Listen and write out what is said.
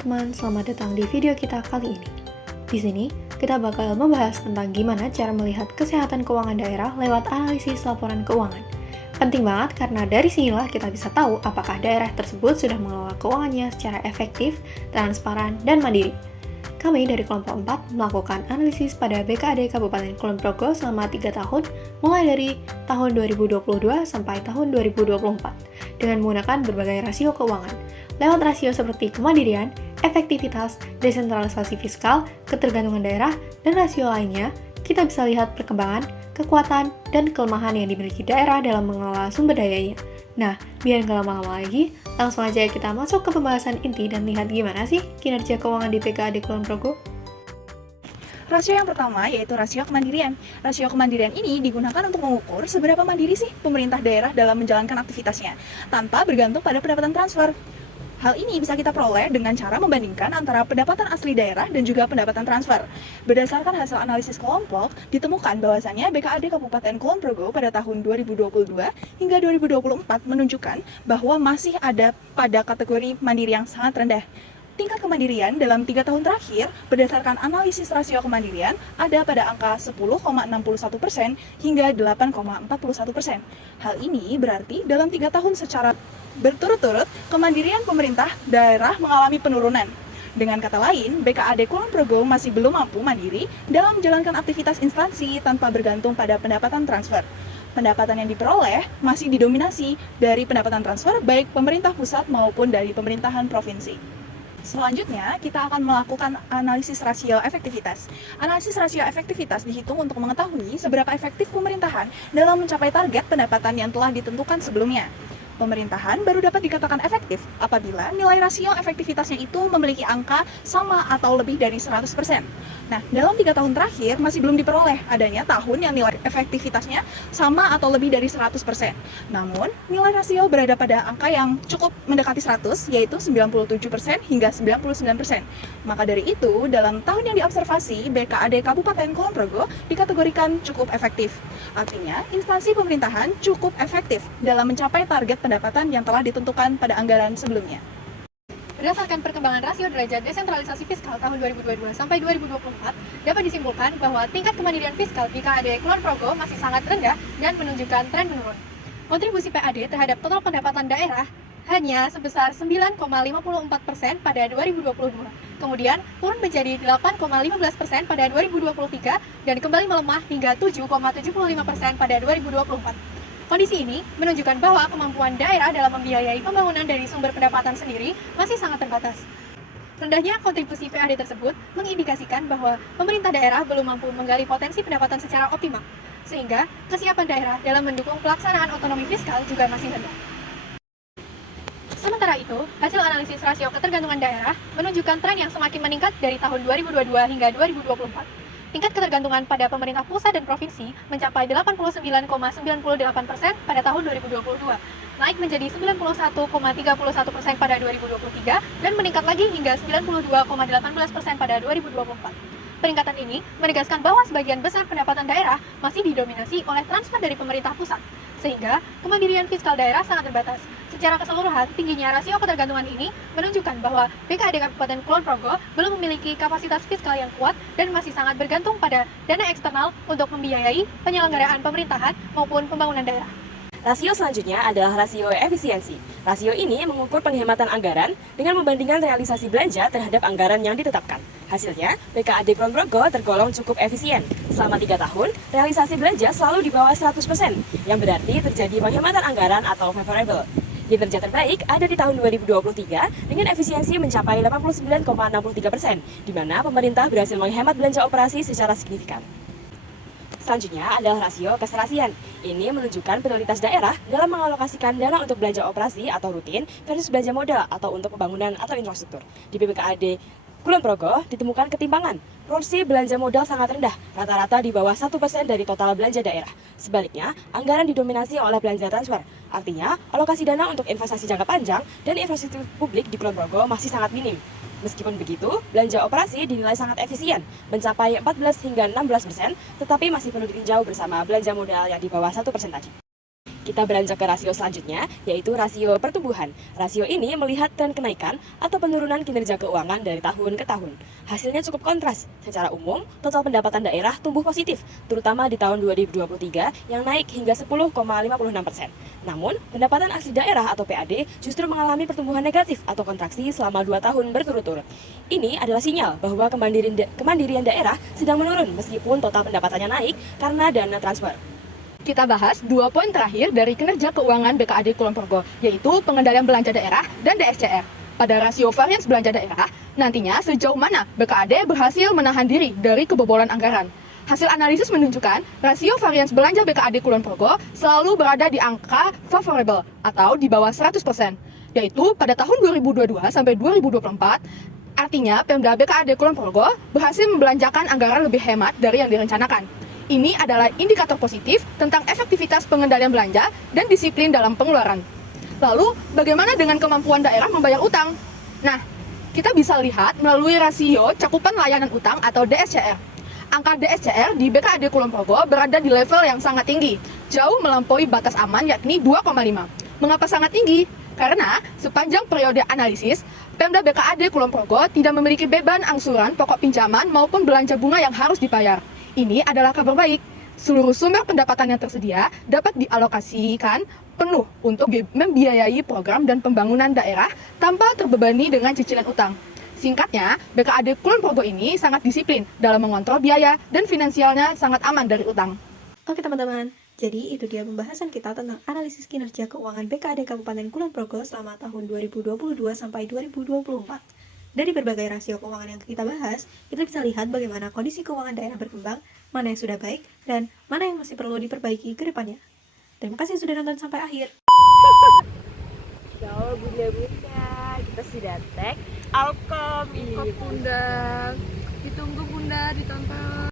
teman-teman, selamat datang di video kita kali ini. Di sini, kita bakal membahas tentang gimana cara melihat kesehatan keuangan daerah lewat analisis laporan keuangan. Penting banget karena dari sinilah kita bisa tahu apakah daerah tersebut sudah mengelola keuangannya secara efektif, transparan, dan mandiri. Kami dari kelompok 4 melakukan analisis pada BKAD Kabupaten Kulon Progo selama 3 tahun, mulai dari tahun 2022 sampai tahun 2024, dengan menggunakan berbagai rasio keuangan. Lewat rasio seperti kemandirian, efektivitas, desentralisasi fiskal, ketergantungan daerah, dan rasio lainnya, kita bisa lihat perkembangan, kekuatan, dan kelemahan yang dimiliki daerah dalam mengelola sumber dayanya. Nah, biar nggak lama-lama lagi, langsung aja kita masuk ke pembahasan inti dan lihat gimana sih kinerja keuangan di BKAD Kulon Progo. Rasio yang pertama yaitu rasio kemandirian. Rasio kemandirian ini digunakan untuk mengukur seberapa mandiri sih pemerintah daerah dalam menjalankan aktivitasnya, tanpa bergantung pada pendapatan transfer. Hal ini bisa kita peroleh dengan cara membandingkan antara pendapatan asli daerah dan juga pendapatan transfer. Berdasarkan hasil analisis kelompok, ditemukan bahwasannya BKAD Kabupaten Kulon Progo pada tahun 2022 hingga 2024 menunjukkan bahwa masih ada pada kategori mandiri yang sangat rendah. Tingkat kemandirian dalam 3 tahun terakhir, berdasarkan analisis rasio kemandirian, ada pada angka 10,61% hingga 8,41%. Hal ini berarti dalam 3 tahun secara berturut-turut, kemandirian pemerintah daerah mengalami penurunan. Dengan kata lain, BKAD Kulon Progo masih belum mampu mandiri dalam menjalankan aktivitas instansi tanpa bergantung pada pendapatan transfer. Pendapatan yang diperoleh masih didominasi dari pendapatan transfer baik pemerintah pusat maupun dari pemerintahan provinsi. Selanjutnya, kita akan melakukan analisis rasio efektivitas. Analisis rasio efektivitas dihitung untuk mengetahui seberapa efektif pemerintahan dalam mencapai target pendapatan yang telah ditentukan sebelumnya. Pemerintahan baru dapat dikatakan efektif apabila nilai rasio efektivitasnya itu memiliki angka sama atau lebih dari 100%. Nah, dalam 3 tahun terakhir masih belum diperoleh adanya tahun yang nilai efektivitasnya sama atau lebih dari 100%. Namun, nilai rasio berada pada angka yang cukup mendekati 100, yaitu 97% hingga 99%. Maka dari itu, dalam tahun yang diobservasi, BKAD Kabupaten Kulon Progo dikategorikan cukup efektif. Artinya, instansi pemerintahan cukup efektif dalam mencapai target pendapatan yang telah ditentukan pada anggaran sebelumnya. Berdasarkan perkembangan rasio derajat desentralisasi fiskal tahun 2022 sampai 2024, dapat disimpulkan bahwa tingkat kemandirian fiskal BKAD Kulon Progo masih sangat rendah dan menunjukkan tren menurun. Kontribusi PAD terhadap total pendapatan daerah hanya sebesar 9,54% pada 2022, kemudian turun menjadi 8,15% pada 2023 dan kembali melemah hingga 7,75% pada 2024. Kondisi ini menunjukkan bahwa kemampuan daerah dalam membiayai pembangunan dari sumber pendapatan sendiri masih sangat terbatas. Rendahnya kontribusi PAD tersebut mengindikasikan bahwa pemerintah daerah belum mampu menggali potensi pendapatan secara optimal, sehingga kesiapan daerah dalam mendukung pelaksanaan otonomi fiskal juga masih rendah. Sementara itu, hasil analisis rasio ketergantungan daerah menunjukkan tren yang semakin meningkat dari tahun 2022 hingga 2024. Tingkat ketergantungan pada pemerintah pusat dan provinsi mencapai 89,98% pada tahun 2022, naik menjadi 91,31% pada 2023, dan meningkat lagi hingga 92,18% pada 2024. Peningkatan ini menegaskan bahwa sebagian besar pendapatan daerah masih didominasi oleh transfer dari pemerintah pusat, sehingga kemandirian fiskal daerah sangat terbatas. Secara keseluruhan, tingginya rasio ketergantungan ini menunjukkan bahwa BKAD Kabupaten Kulon Progo belum memiliki kapasitas fiskal yang kuat dan masih sangat bergantung pada dana eksternal untuk membiayai penyelenggaraan pemerintahan maupun pembangunan daerah. Rasio selanjutnya adalah rasio efisiensi. Rasio ini mengukur penghematan anggaran dengan membandingkan realisasi belanja terhadap anggaran yang ditetapkan. Hasilnya, BKAD Kulon Progo tergolong cukup efisien. Selama 3 tahun, realisasi belanja selalu di bawah 100%, yang berarti terjadi penghematan anggaran atau favorable. Kinerja terbaik ada di tahun 2023 dengan efisiensi mencapai 89,63%, di mana pemerintah berhasil menghemat belanja operasi secara signifikan. Selanjutnya adalah rasio keserasian. Ini menunjukkan prioritas daerah dalam mengalokasikan dana untuk belanja operasi atau rutin versus belanja modal atau untuk pembangunan atau infrastruktur. Di BPKAD Kulon Progo ditemukan ketimpangan. Porsi belanja modal sangat rendah, rata-rata di bawah 1% dari total belanja daerah. Sebaliknya, anggaran didominasi oleh belanja transfer. Artinya, alokasi dana untuk investasi jangka panjang dan infrastruktur publik di Kulon Progo masih sangat minim. Meskipun begitu, belanja operasi dinilai sangat efisien, mencapai 14 hingga 16%, tetapi masih perlu ditinjau bersama belanja modal yang di bawah 1% tadi. Kita beranjak ke rasio selanjutnya, yaitu rasio pertumbuhan. Rasio ini melihat tren kenaikan atau penurunan kinerja keuangan dari tahun ke tahun. Hasilnya cukup kontras. Secara umum, total pendapatan daerah tumbuh positif, terutama di tahun 2023 yang naik hingga 10,56%. Namun, pendapatan asli daerah atau PAD justru mengalami pertumbuhan negatif atau kontraksi selama 2 tahun berturut-turut. Ini adalah sinyal bahwa kemandirian daerah sedang menurun meskipun total pendapatannya naik karena dana transfer. Kita bahas 2 poin terakhir dari kinerja keuangan BKAD Kulon Progo, yaitu pengendalian belanja daerah dan DSCR. Pada rasio varians belanja daerah, nantinya sejauh mana BKAD berhasil menahan diri dari kebobolan anggaran. Hasil analisis menunjukkan rasio varians belanja BKAD Kulon Progo selalu berada di angka favorable atau di bawah 100%, yaitu pada tahun 2022 sampai 2024. Artinya, Pemda BKAD Kulon Progo berhasil membelanjakan anggaran lebih hemat dari yang direncanakan. Ini adalah indikator positif tentang efektivitas pengendalian belanja dan disiplin dalam pengeluaran. Lalu, bagaimana dengan kemampuan daerah membayar utang? Nah, kita bisa lihat melalui rasio cakupan layanan utang atau DSCR. Angka DSCR di BKAD Kulon Progo berada di level yang sangat tinggi, jauh melampaui batas aman yakni 2,5. Mengapa sangat tinggi? Karena sepanjang periode analisis, Pemda BKAD Kulon Progo tidak memiliki beban angsuran pokok pinjaman maupun belanja bunga yang harus dibayar. Ini adalah kabar baik. Seluruh sumber pendapatan yang tersedia dapat dialokasikan penuh untuk membiayai program dan pembangunan daerah tanpa terbebani dengan cicilan utang. Singkatnya, BKAD Kulon Progo ini sangat disiplin dalam mengontrol biaya dan finansialnya sangat aman dari utang. Oke teman-teman, jadi itu dia pembahasan kita tentang analisis kinerja keuangan BKAD Kabupaten Kulon Progo selama tahun 2022 sampai 2024. Dari berbagai rasio keuangan yang kita bahas, kita bisa lihat bagaimana kondisi keuangan daerah berkembang, mana yang sudah baik, dan mana yang masih perlu diperbaiki ke depannya. Terima kasih sudah nonton sampai akhir. So, bunda-bunda, kita sudah tag Alkom. Bunda, ditunggu bunda, ditonton.